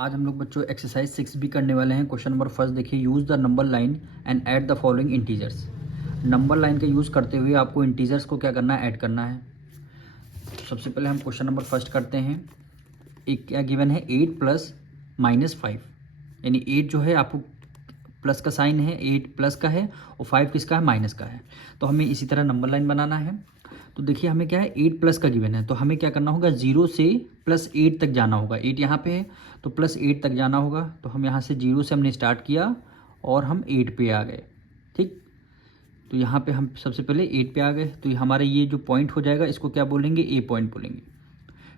आज हम लोग बच्चों एक्सरसाइज 6 भी करने वाले हैं। क्वेश्चन नंबर फर्स्ट देखिए, use the number line and add the following integers. Number line का यूज़ करते हुए आपको इंटीजर्स को क्या करना है, ऐड करना है। सबसे पहले हम क्वेश्चन नंबर फर्स्ट करते हैं। एक क्या गिवन है, 8 प्लस -5, यानी 8 जो है आपको प्लस का साइन है, 8 प्लस का है और 5 किसका है, माइनस का है। तो हमें इसी तरह नंबर लाइन बनाना है। तो देखिए हमें क्या है, 8 प्लस का गिवन है, तो हमें क्या करना होगा, 0 से +8 तक जाना होगा। 8 यहाँ पे है तो +8 तक जाना होगा। तो हम यहाँ से 0 से हमने स्टार्ट किया और हम 8 पे आ गए। ठीक, तो यहाँ पे हम सबसे पहले 8 पे आ गए। तो हमारे ये जो पॉइंट हो जाएगा इसको क्या बोलेंगे, ए पॉइंट बोलेंगे।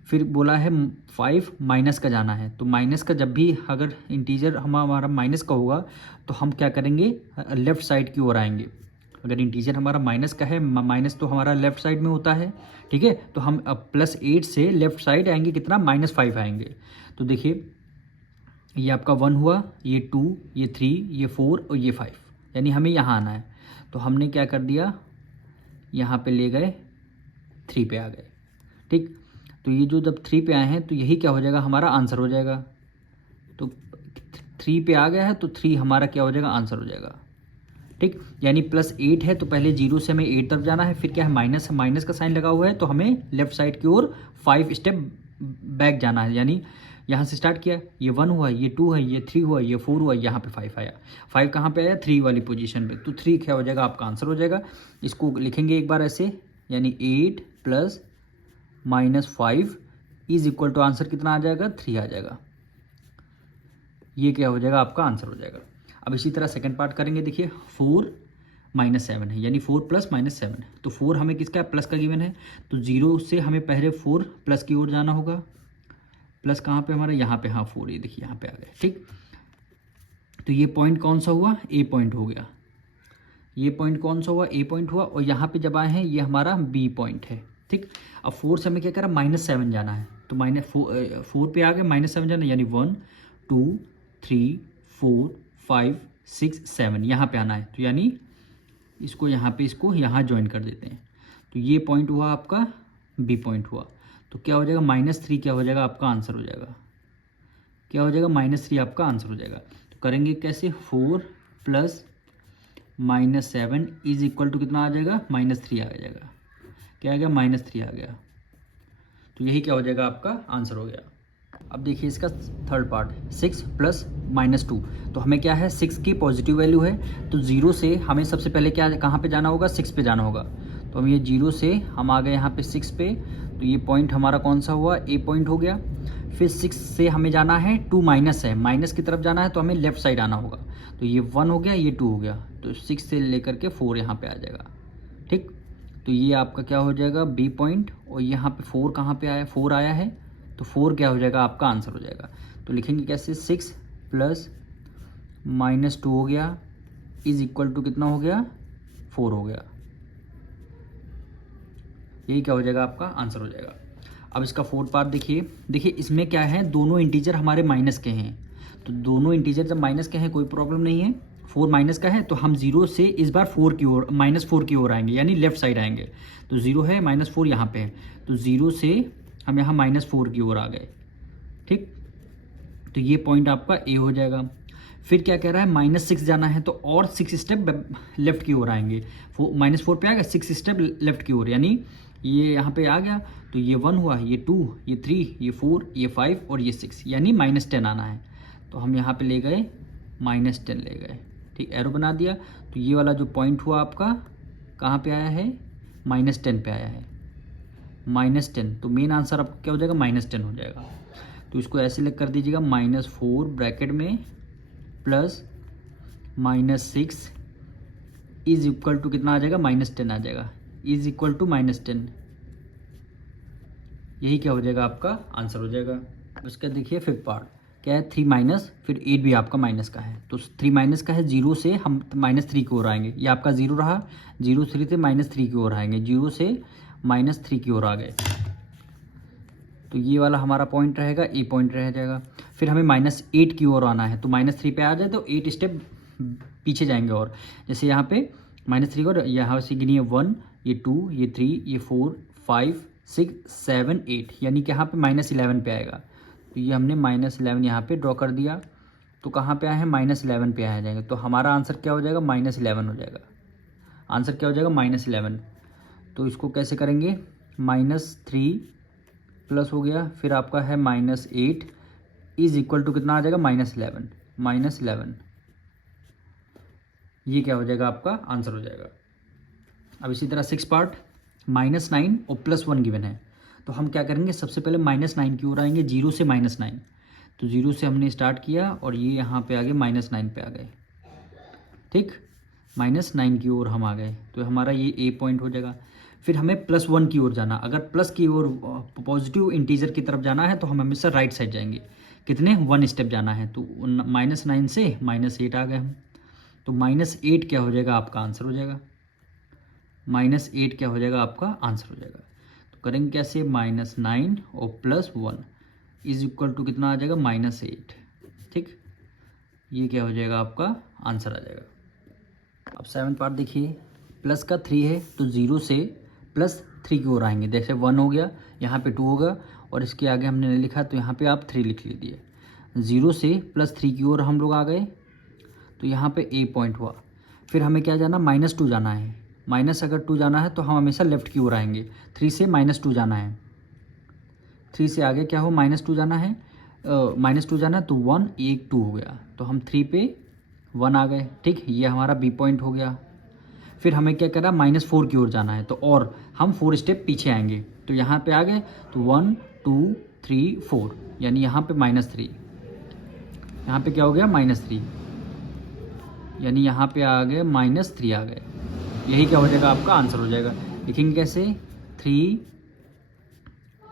फिर बोला है 5 माइनस का जाना है, तो माइनस का जब भी अगर इंटीजर हमारा माइनस का होगा तो हम क्या करेंगे, लेफ़्ट साइड की ओर आएंगे। अगर इंटीजर हमारा माइनस का है, माइनस तो हमारा लेफ़्ट साइड में होता है, ठीक है। तो हम अब +8 से लेफ़्ट साइड आएंगे, कितना, -5 आएंगे। तो देखिए ये आपका 1 हुआ, ये 2, ये 3, ये 4 और ये 5, यानी हमें यहाँ आना है। तो हमने क्या कर दिया, यहाँ पे ले गए 3 पे आ गए। ठीक, तो ये जो जब 3 पे आए हैं तो यही क्या हो जाएगा, हमारा आंसर हो जाएगा। तो 3 पे आ गया है तो 3 हमारा क्या हो जाएगा, आंसर हो जाएगा। ठीक, यानी +8 है तो पहले 0 से हमें 8 तरफ जाना है। फिर क्या है, माइनस का साइन लगा हुआ है तो हमें लेफ्ट साइड की ओर 5 स्टेप बैक जाना है। यानी यहाँ से स्टार्ट किया, ये 1 हुआ, ये 2 है, ये 3 हुआ, ये 4 हुआ, यहाँ पे 5 आया। 5 कहाँ पे आया, 3 वाली पोजीशन पे। तो 3 क्या हो जाएगा, आपका आंसर हो जाएगा। इसको लिखेंगे एक बार ऐसे, यानी 8 plus -5 is equal to answer कितना आ जाएगा, 3 आ जाएगा। ये क्या हो जाएगा, आपका आंसर हो जाएगा। अब इसी तरह सेकंड पार्ट करेंगे। देखिए 4 -7 है, यानी 4 प्लस -7 है। तो 4 हमें किसका है, प्लस का गिवन है। तो 0 से हमें पहले 4 प्लस की ओर जाना होगा। प्लस कहाँ पे हमारा, यहाँ पे, हाँ 4, ये देखिए यहाँ पे आ गए। ठीक, तो ये पॉइंट कौन सा हुआ, ए पॉइंट हो गया। ये पॉइंट कौन सा हुआ, ए पॉइंट हुआ। और यहाँ पे जब आए हैं ये हमारा बी पॉइंट है। ठीक, अब 4 से हमें क्या करा, -7 जाना है। तो -4 पे आ गए, -7 जाना, यानी 1 2 3 4 5 6 7 यहाँ पे आना है। तो यानी इसको यहाँ ज्वाइन कर देते हैं। तो ये पॉइंट हुआ आपका बी पॉइंट हुआ। तो क्या हो जाएगा, -3 क्या हो जाएगा, आपका आंसर हो जाएगा। क्या हो जाएगा, -3 आपका आंसर हो जाएगा। तो करेंगे कैसे, 4 प्लस -7 इज इक्वल टू कितना आ जाएगा, -3 आ जाएगा। क्या आ गया, -3 आ गया। तो यही क्या हो जाएगा, आपका आंसर हो गया। अब देखिए इसका थर्ड पार्ट, 6 प्लस -2। तो हमें क्या है, 6 की पॉजिटिव वैल्यू है। तो 0 से हमें सबसे पहले क्या, कहाँ पे जाना होगा, 6 पे जाना होगा। तो हम ये 0 से हम आ गए यहाँ पे 6 पे। तो ये पॉइंट हमारा कौन सा हुआ, ए पॉइंट हो गया। फिर 6 से हमें जाना है, 2 माइनस है, माइनस की तरफ जाना है तो हमें लेफ्ट साइड आना होगा। तो ये 1 हो गया, ये 2 हो गया। तो 6 से लेकर के 4 यहाँ पे आ जाएगा। ठीक, तो ये आपका क्या हो जाएगा, बी पॉइंट। और यहाँ पे 4 कहाँ पे आया, 4 आया है। तो 4 क्या हो जाएगा, आपका आंसर हो जाएगा। तो लिखेंगे कैसे, 6 प्लस -2 हो गया इज इक्वल टू कितना हो गया, 4 हो गया। यही क्या हो जाएगा, आपका आंसर हो जाएगा। अब इसका फोर्थ पार्ट देखिए इसमें क्या है, दोनों इंटीजर हमारे माइनस के हैं। तो दोनों इंटीजर जब माइनस के हैं कोई प्रॉब्लम नहीं है। 4 माइनस का है तो हम 0 से इस बार 4 की ओर, -4 की ओर आएंगे, यानी लेफ्ट साइड आएंगे। तो 0 है, -4 यहाँ पे है। तो 0 से हम यहाँ -4 की ओर आ गए। ठीक, तो ये पॉइंट आपका ए हो जाएगा। फिर क्या कह रहा है, -6 जाना है तो और 6 स्टेप लेफ्ट की ओर आएंगे। -4 पे आ गया, 6 स्टेप लेफ्ट की ओर, यानी ये यहाँ पे आ गया। तो ये 1 हुआ, ये 2, ये 3, ये 4, ये 5 और ये 6, यानी -10 आना है। तो हम यहाँ पे ले गए, -10 ले गए। ठीक, एरो बना दिया। तो ये वाला जो पॉइंट हुआ आपका कहाँ पे आया है, -10 पे आया है, -10। तो मेन आंसर आपका क्या हो जाएगा, -10 हो जाएगा। तो इसको ऐसे लिख कर दीजिएगा, -4 ब्रैकेट में प्लस -6 इज इक्वल टू कितना आ जाएगा, -10 आ जाएगा, इज इक्वल टू -10। यही क्या हो जाएगा, आपका आंसर हो जाएगा। उसका देखिए फिफ्थ पार्ट क्या है, 3 माइनस, फिर 8 भी आपका माइनस का है। तो 3 माइनस का है, 0 से हम -3 की ओर आएंगे। ये आपका 0 रहा, 0 3 से -3 की ओर आएंगे, 0 से -3 की ओर आ गए। तो ये वाला हमारा पॉइंट रहेगा, ए पॉइंट रह जाएगा। फिर हमें -8 की ओर आना है। तो -3 पे आ जाए तो 8 स्टेप पीछे जाएंगे। और जैसे यहाँ पे -3 और यहाँ से गिनिए 1, ये 2, ये 3, ये 4, 5 6 7 8, यानी कि यहाँ पे -11 पे आएगा। तो ये हमने -11 यहाँ पे ड्रॉ कर दिया, तो कहाँ पे आए हैं, -11 पे आ जाएंगे। तो हमारा आंसर क्या हो जाएगा, -11 हो जाएगा। आंसर क्या हो जाएगा, -11। तो इसको कैसे करेंगे, -3 प्लस हो गया, फिर आपका है -8 इज इक्वल टू कितना आ जाएगा, -11। ये क्या हो जाएगा, आपका आंसर हो जाएगा। अब इसी तरह 6 पार्ट, -9 और +1 गिवन है। तो हम क्या करेंगे, सबसे पहले -9 की ओर आएंगे, 0 से -9। तो 0 से हमने स्टार्ट किया और ये यहाँ पे आगे -9 पे आ गए, ठीक, -9 की ओर हम आ गए। तो हमारा ये ए पॉइंट हो जाएगा। फिर हमें +1 की ओर जाना, अगर प्लस की ओर पॉजिटिव इंटीजर की तरफ जाना है तो हम हमेशा राइट साइड जाएंगे। कितने, 1 स्टेप जाना है। तो -9 से -8 आ गए हम। तो -8 क्या हो जाएगा, आपका आंसर हो जाएगा। -8 क्या हो जाएगा, आपका आंसर हो जाएगा। तो करेंगे कैसे, -9 और +1 इज इक्वल टू कितना आ जाएगा, -8, ठीक। ये क्या हो जाएगा, आपका आंसर आ जाएगा। अब 7 पार्ट देखिए, प्लस का 3 है तो 0 से +3 की ओर आएंगे। जैसे 1 हो गया, यहाँ पे 2 होगा और इसके आगे हमने नहीं लिखा तो यहाँ पे आप 3 लिख लीजिए। 0 से +3 की ओर हम लोग आ गए, तो यहाँ पे ए पॉइंट हुआ। फिर हमें क्या जाना, -2 जाना है। माइनस अगर 2 जाना है तो हम हमेशा लेफ्ट की ओर आएंगे। 3 से -2 जाना है, 3 से आगे क्या हो, -2 जाना है, -2 जाना है तो 1 1 2 हो गया। तो हम 3 पे 1 आ गए, ठीक। ये हमारा बी पॉइंट हो गया। फिर हमें क्या करा, -4 की ओर जाना है, तो और हम 4 स्टेप पीछे आएंगे। तो यहाँ पे आ गए, तो 1 2 3 4, यानी यहाँ पे -3। यहाँ पे क्या हो गया, -3, यानी यहाँ पे आ गए -3 आ गए। यही क्या हो जाएगा, आपका आंसर हो जाएगा। लिखेंगे कैसे, 3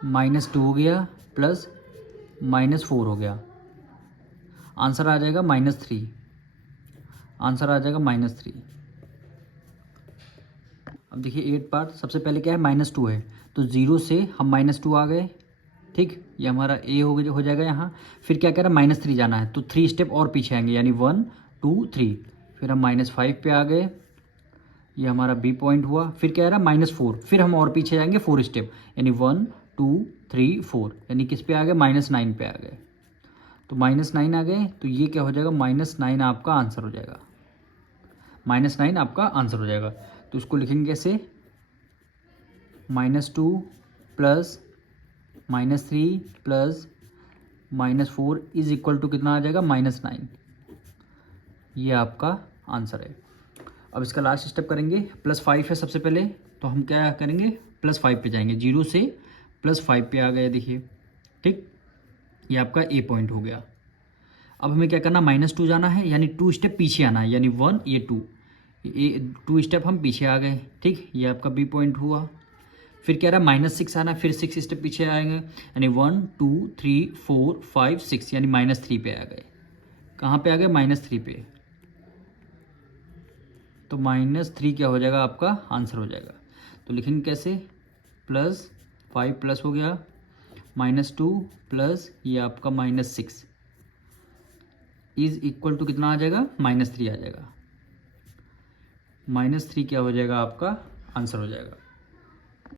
-2 हो गया प्लस -4 हो गया, आंसर आ जाएगा -3। आंसर आ जाएगा -3। अब देखिए 8 पार्ट, सबसे पहले क्या है, -2 है तो 0 से हम -2 आ गए, ठीक। ये हमारा ए हो जाएगा यहाँ। फिर क्या कह रहा है, -3 जाना है तो 3 स्टेप और पीछे आएंगे, यानी 1 2 3। फिर हम -5 पे आ गए, ये हमारा बी पॉइंट हुआ। फिर क्या रहा, -4, फिर हम और पीछे जाएंगे 4 स्टेप, यानी 1 2 3 4, यानी किस पे आ गए, -9 पे आ गए। तो -9 आ गए, तो ये क्या हो जाएगा, -9 आपका आंसर हो जाएगा। -9 आपका आंसर हो जाएगा। तो इसको लिखेंगे कैसे, -2 plus -3 plus -4 is equal to कितना आ जाएगा, -9। ये आपका आंसर है। अब इसका लास्ट स्टेप करेंगे, +5 है सबसे पहले, तो हम क्या करेंगे, +5 पे जाएंगे। 0 से +5 पे आ गए, देखिए, ठीक। ये आपका ए पॉइंट हो गया। अब हमें क्या करना, -2 जाना है, यानी 2 स्टेप पीछे आना है, यानी 1 ये 2, ये 2 स्टेप हम पीछे आ गए, ठीक। ये आपका बी पॉइंट हुआ। फिर कह रहा है -6 आना, फिर 6 स्टेप पीछे आएंगे, यानी 1 2 3 4 5 6, यानी -3 पे आ गए। कहाँ पे आ गए, -3 पे। तो -3 क्या हो जाएगा, आपका आंसर हो जाएगा। तो लिखेंगे कैसे, +5 प्लस हो गया, -2 प्लस ये आपका -6 इज इक्वल टू कितना आ जाएगा, -3 आ जाएगा। -3 क्या हो जाएगा, आपका आंसर हो जाएगा।